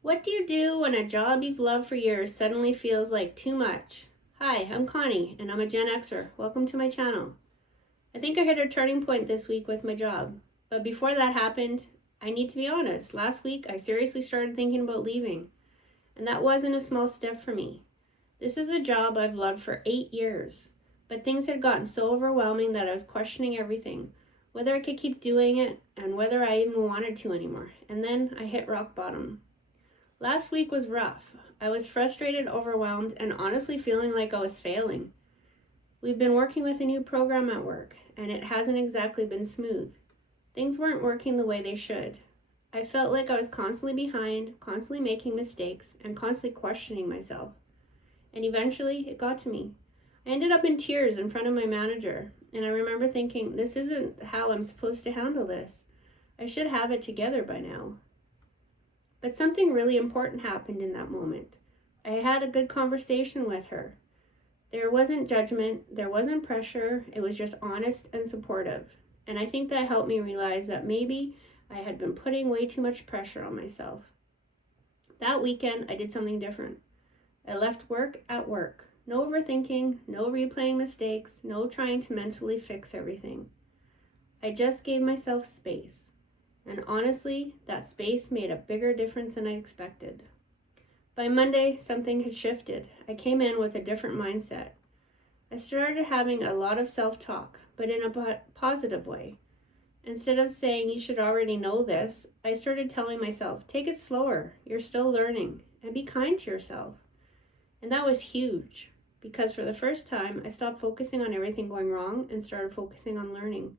What do you do when a job you've loved for years suddenly feels like too much? Hi, I'm Connie, and I'm a Gen Xer. Welcome to my channel. I think I hit a turning point this week with my job. But before that happened, I need to be honest. Last week, I seriously started thinking about leaving. And that wasn't a small step for me. This is a job I've loved for 8 years. But things had gotten so overwhelming that I was questioning everything. Whether I could keep doing it, and whether I even wanted to anymore. And then I hit rock bottom. Last week was rough. I was frustrated, overwhelmed, and honestly feeling like I was failing. We've been working with a new program at work, and it hasn't exactly been smooth. Things weren't working the way they should. I felt like I was constantly behind, constantly making mistakes, and constantly questioning myself. And eventually, it got to me. I ended up in tears in front of my manager, and I remember thinking, this isn't how I'm supposed to handle this. I should have it together by now. But something really important happened in that moment. I had a good conversation with her. There wasn't judgment, there wasn't pressure, it was just honest and supportive. And I think that helped me realize that maybe I had been putting way too much pressure on myself. That weekend, I did something different. I left work at work. No overthinking, no replaying mistakes, no trying to mentally fix everything. I just gave myself space. And honestly, that space made a bigger difference than I expected. By Monday, something had shifted. I came in with a different mindset. I started having a lot of self-talk, but in a positive way. Instead of saying, you should already know this, I started telling myself, take it slower, you're still learning, and be kind to yourself. And that was huge, because for the first time, I stopped focusing on everything going wrong and started focusing on learning.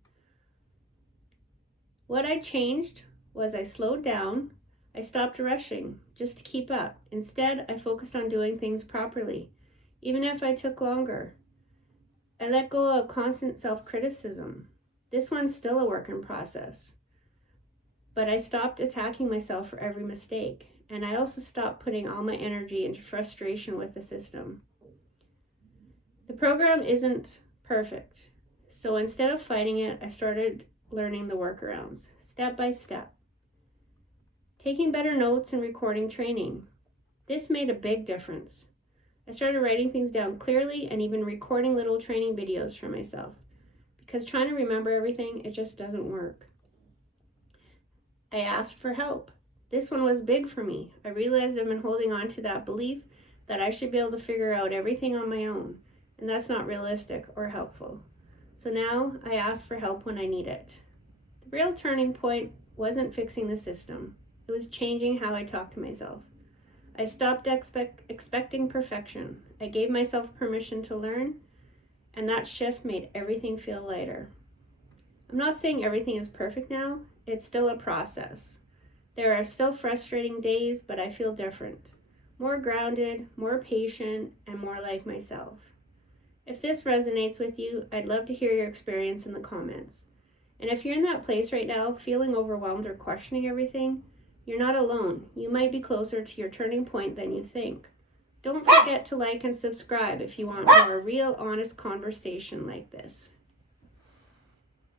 What I changed was I slowed down. I stopped rushing just to keep up. Instead, I focused on doing things properly, even if I took longer. I let go of constant self-criticism. This one's still a work in process. But I stopped attacking myself for every mistake. And I also stopped putting all my energy into frustration with the system. The program isn't perfect. So instead of fighting it, I started learning the workarounds, step by step. Taking better notes and recording training. This made a big difference. I started writing things down clearly and even recording little training videos for myself. Because trying to remember everything, it just doesn't work. I asked for help. This one was big for me. I realized I've been holding on to that belief that I should be able to figure out everything on my own. And that's not realistic or helpful. So now I ask for help when I need it. The real turning point wasn't fixing the system. It was changing how I talk to myself. I stopped expecting perfection. I gave myself permission to learn, and that shift made everything feel lighter. I'm not saying everything is perfect now. It's still a process. There are still frustrating days, but I feel different. More grounded, more patient, and more like myself. If this resonates with you, I'd love to hear your experience in the comments. And if you're in that place right now, feeling overwhelmed or questioning everything, you're not alone. You might be closer to your turning point than you think. Don't forget to like and subscribe if you want more real, honest conversation like this.